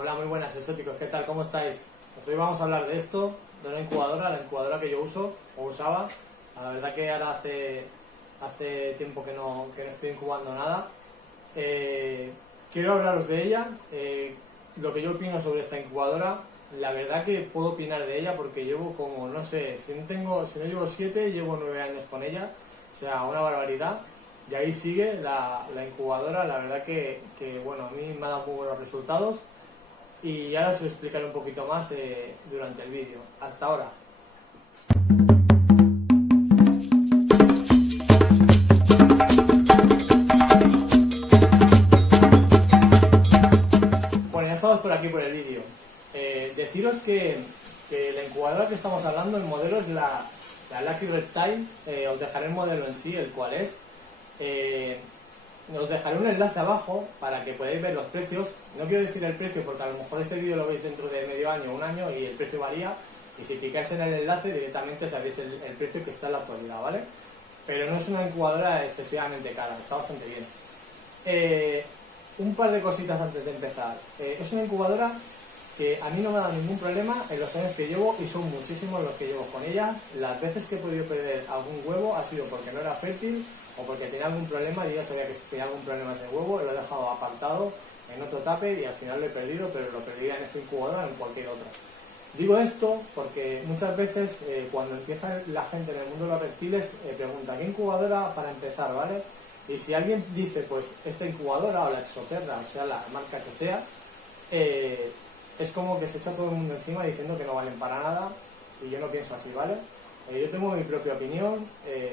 Hola, muy buenas exóticos, ¿qué tal? ¿Cómo estáis? Pues hoy vamos a hablar de esto, de una incubadora, la incubadora que yo uso o usaba. La verdad que ahora hace tiempo que no estoy incubando nada. Quiero hablaros de ella, lo que yo opino sobre esta incubadora. La verdad que puedo opinar de ella porque llevo como, no sé, si no llevo 7, llevo 9 años con ella. O sea, una barbaridad. Y ahí sigue la incubadora, la verdad bueno, a mí me ha dado muy buenos resultados. Y ahora os lo explicaré un poquito más durante el vídeo. Hasta ahora. Bueno, ya estamos por aquí por el vídeo. Deciros que la incubadora que estamos hablando, el modelo es la Lucky Reptile. Os dejaré el modelo en sí, el cual es. Os dejaré un enlace abajo para que podáis ver los precios. No quiero decir el precio porque a lo mejor este vídeo lo veis dentro de medio año o un año y el precio varía, y si picáis en el enlace directamente sabéis el precio que está en la actualidad, ¿vale? Pero no es una incubadora excesivamente cara, está bastante bien. Un par de cositas antes de empezar. Es una incubadora que a mí no me ha dado ningún problema en los años que llevo, y son muchísimos los que llevo con ella. Las veces que he podido perder algún huevo ha sido porque no era fértil o porque tenía algún problema. Yo ya sabía que tenía algún problema ese huevo, lo he dejado apartado en otro tape y al final lo he perdido, pero lo perdía en esta incubadora o en cualquier otra. Digo esto porque muchas veces cuando empieza la gente en el mundo de los reptiles pregunta ¿qué incubadora para empezar? ¿Vale? Y si alguien dice pues esta incubadora o la Exoterra, o sea la marca que sea, es como que se echa todo el mundo encima diciendo que no valen para nada, y yo no pienso así, ¿vale? Yo tengo mi propia opinión,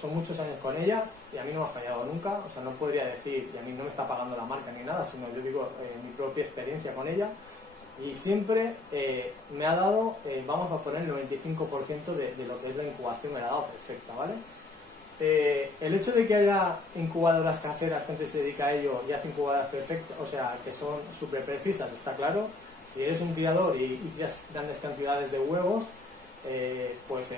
son muchos años con ella y a mí no me ha fallado nunca. O sea, no podría decir, y a mí no me está pagando la marca ni nada, sino yo digo mi propia experiencia con ella, y siempre me ha dado, vamos a poner el 95% de lo que es la incubación, me la ha dado perfecta, ¿vale? El hecho de que haya incubadoras caseras que antes se dedica a ello y hace incubadoras perfectas, o sea, que son súper precisas, está claro. Si eres un criador y crías grandes cantidades de huevos, pues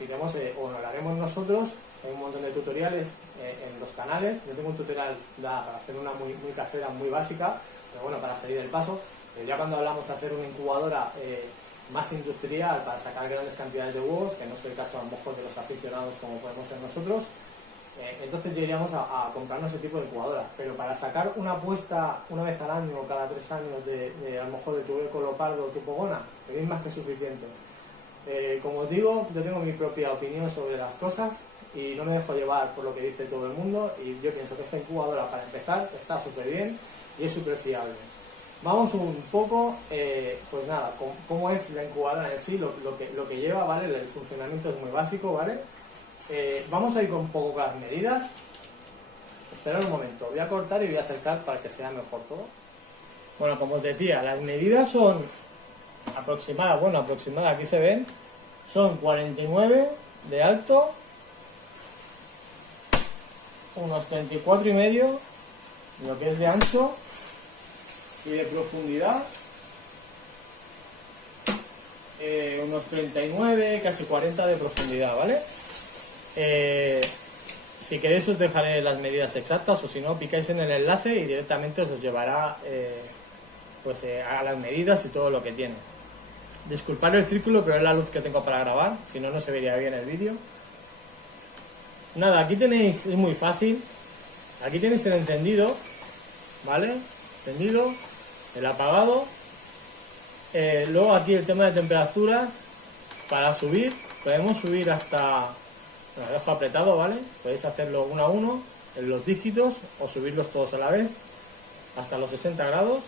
iremos o nos lo haremos nosotros. Hay un montón de tutoriales en los canales. Yo tengo un tutorial para hacer una muy casera, muy básica, pero bueno, para salir del paso. Ya cuando hablamos de hacer una incubadora más industrial para sacar grandes cantidades de huevos, que no es el caso a lo mejor de los aficionados como podemos ser nosotros, entonces ya iríamos a comprarnos ese tipo de incubadora. Pero para sacar una puesta una vez al año o cada 3 años a lo mejor de tubérculo leopardo o tupogona, tenéis más que suficiente. Como os digo, yo tengo mi propia opinión sobre las cosas y no me dejo llevar por lo que dice todo el mundo, y yo pienso que esta incubadora para empezar está súper bien y es súper fiable. Vamos un poco, pues nada, cómo es la incubadora en sí, lo que lleva, ¿vale? El funcionamiento es muy básico, ¿vale? Vamos a ir un poco con las medidas. Esperad un momento, voy a cortar y voy a acercar para que sea mejor todo. Bueno, como os decía, las medidas son aproximadas, aquí se ven, son 49 de alto, unos 34,5 lo que es de ancho, y de profundidad unos 39, casi 40 de profundidad, ¿vale? Si queréis os dejaré las medidas exactas, o si no, picáis en el enlace y directamente os llevará a las medidas y todo lo que tiene. Disculpad el círculo, pero es la luz que tengo para grabar, si no, no se vería bien el vídeo. Nada, aquí tenéis, es muy fácil, aquí tenéis el encendido, ¿vale? Encendido, el apagado. Luego aquí el tema de temperaturas. Para subir, podemos subir hasta, lo dejo apretado, ¿vale? Podéis hacerlo uno a uno en los dígitos o subirlos todos a la vez hasta los 60 grados,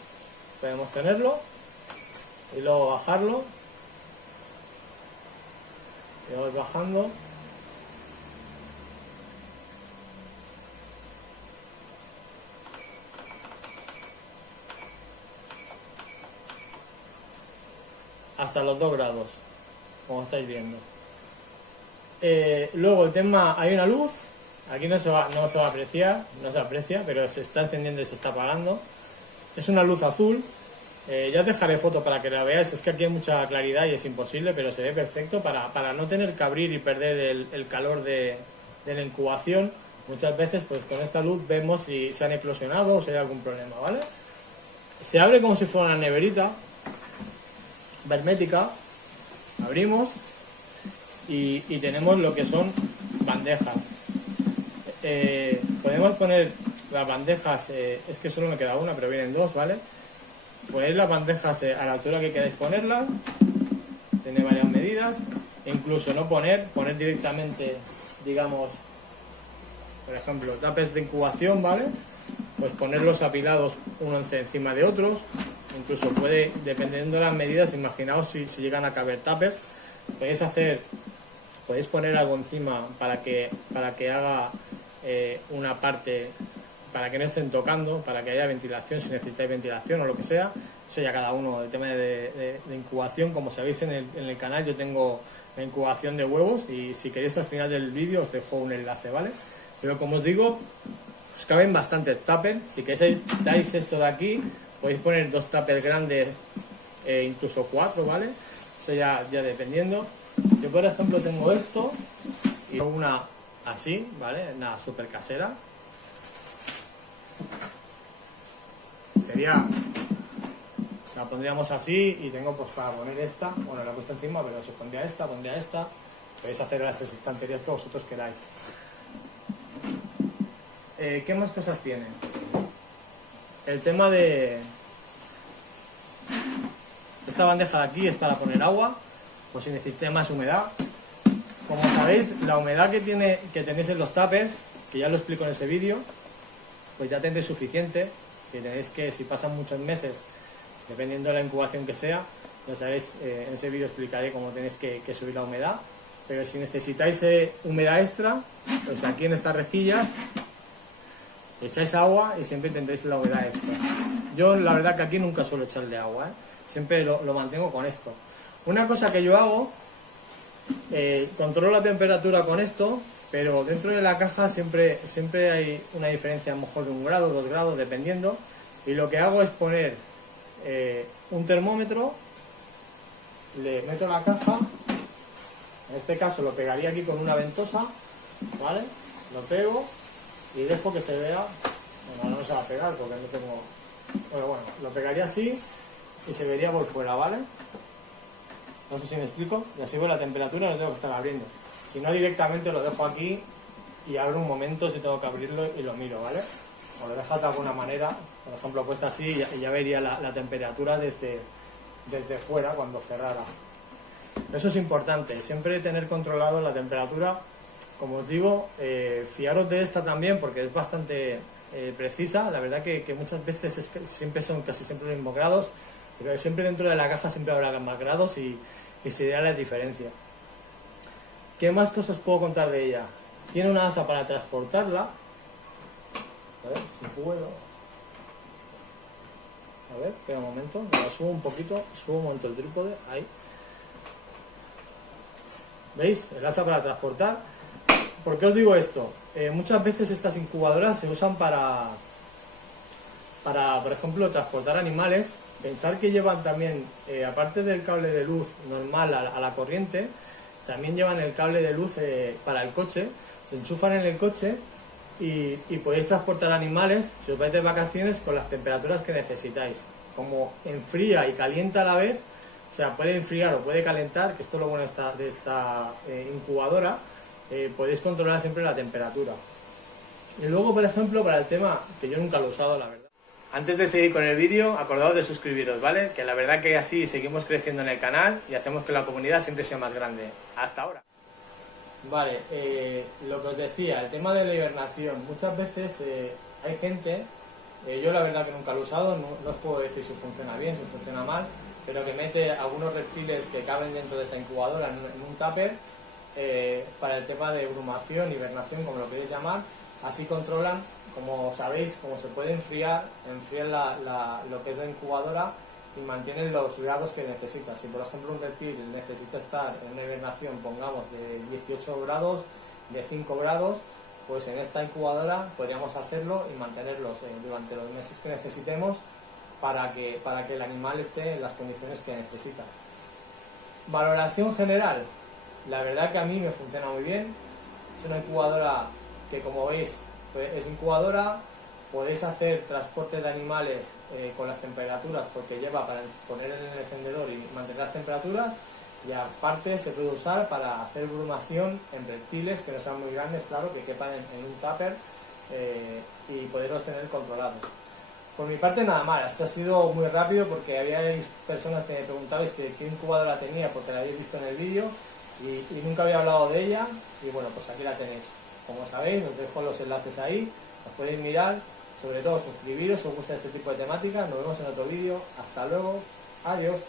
podemos tenerlo, y luego bajarlo, y vamos bajando. Hasta los 2 grados, como estáis viendo. Luego el tema, hay una luz, aquí no se va a apreciar, no se aprecia, pero se está encendiendo y se está apagando. Es una luz azul. Ya os dejaré foto para que la veáis, es que aquí hay mucha claridad y es imposible, pero se ve perfecto para no tener que abrir y perder el calor de la incubación. Muchas veces pues con esta luz vemos si se han eclosionado o si hay algún problema, ¿vale? Se abre como si fuera una neverita hermética. Abrimos y tenemos lo que son bandejas. Podemos poner las bandejas, es que solo me queda una, pero vienen dos, ¿vale? Ponéis las bandejas a la altura que queráis ponerlas. Tiene varias medidas. E incluso no poner directamente, digamos, por ejemplo, tapes de incubación, ¿vale? Pues ponerlos apilados uno encima de otros. Incluso puede, dependiendo de las medidas, imaginaos si llegan a caber tapers, podéis poner algo encima para que haga una parte, para que no estén tocando, para que haya ventilación, si necesitáis ventilación o lo que sea. Eso ya cada uno, el tema de incubación. Como sabéis, en el canal yo tengo la incubación de huevos, y si queréis al final del vídeo os dejo un enlace, ¿vale? Pero como os digo, os caben bastantes tuppers. Si queréis esto de aquí, podéis poner 2 tuppers grandes, incluso 4, ¿vale? Eso ya dependiendo. Yo por ejemplo tengo esto y una así, ¿vale? Una super casera. Sería, la pondríamos así, y tengo pues para poner esta, bueno, la he puesto encima, pero si pondría esta. Podéis hacer las estanterías que vosotros queráis. ¿Qué más cosas tiene? El tema de esta bandeja de aquí es para poner agua, pues si necesitáis más humedad. Como sabéis, la humedad que tenéis en los tuppers, que ya lo explico en ese vídeo, pues ya tendréis suficiente. Si pasan muchos meses, dependiendo de la incubación que sea, ya sabéis, en ese vídeo explicaré cómo tenéis que subir la humedad. Pero si necesitáis humedad extra, pues aquí en estas rejillas echáis agua y siempre tendréis la humedad extra. Yo la verdad que aquí nunca suelo echarle agua, siempre lo mantengo con esto. Una cosa que yo hago, controlo la temperatura con esto, pero dentro de la caja siempre hay una diferencia, a lo mejor de 1 grado, 2 grados, dependiendo. Y lo que hago es poner un termómetro, le meto en la caja, en este caso lo pegaría aquí con una ventosa, ¿vale? Lo pego y dejo que se vea. Bueno, no se va a pegar porque no tengo... Bueno, lo pegaría así y se vería por fuera, ¿vale? No sé si me explico. Y así veo la temperatura, no tengo que estar abriendo. Si no, directamente lo dejo aquí y abro un momento si tengo que abrirlo y lo miro, ¿vale? O lo dejo de alguna manera, por ejemplo, puesta así, y ya vería la temperatura desde fuera cuando cerrara. Eso es importante, siempre tener controlado la temperatura. Como os digo, fiaros de esta también porque es bastante precisa. La verdad que muchas veces son casi siempre los mismos grados, pero siempre dentro de la caja siempre habrá más grados y se verá la diferencia. ¿Qué más cosas puedo contar de ella? Tiene una asa para transportarla. A ver si puedo. A ver, espera un momento, la subo un poquito, subo un momento el trípode, ahí. ¿Veis? El asa para transportar. ¿Por qué os digo esto? Muchas veces estas incubadoras se usan para, por ejemplo, transportar animales. Pensar que llevan también, aparte del cable de luz normal a la corriente, también llevan el cable de luz para el coche. Se enchufan en el coche y podéis transportar animales, si os vais de vacaciones, con las temperaturas que necesitáis. Como enfría y calienta a la vez, o sea, puede enfriar o puede calentar, que esto es lo bueno de esta incubadora. Podéis controlar siempre la temperatura. Y luego, por ejemplo, para el tema, que yo nunca lo he usado, la verdad. Antes de seguir con el vídeo, acordaos de suscribiros, ¿vale? Que la verdad que así seguimos creciendo en el canal y hacemos que la comunidad siempre sea más grande. Hasta ahora. Vale, lo que os decía, el tema de la hibernación. Muchas veces hay gente, yo la verdad que nunca lo he usado, no os puedo decir si funciona bien, si funciona mal, pero que mete algunos reptiles que caben dentro de esta incubadora en un tupper, para el tema de brumación, hibernación, como lo queréis llamar. Así controlan, como sabéis, como se puede enfriar lo que es la incubadora y mantienen los grados que necesita. Si por ejemplo un reptil necesita estar en una hibernación, pongamos, de 18 grados, de 5 grados, pues en esta incubadora podríamos hacerlo y mantenerlos durante los meses que necesitemos para que el animal esté en las condiciones que necesita. Valoración general. La verdad que a mí me funciona muy bien. Es una incubadora que, como veis, es incubadora, podéis hacer transporte de animales con las temperaturas, porque lleva para poner en el encendedor y mantener las temperaturas, y aparte se puede usar para hacer brumación en reptiles que no sean muy grandes, claro, que quepan en un tupper y poderlos tener controlados. Por mi parte nada más, ha sido muy rápido porque había personas que me preguntabais que qué incubadora tenía porque la habéis visto en el vídeo y nunca había hablado de ella, y bueno, pues aquí la tenéis. Como sabéis, os dejo los enlaces ahí, os podéis mirar, sobre todo suscribiros si os gusta este tipo de temáticas. Nos vemos en otro vídeo, hasta luego, adiós.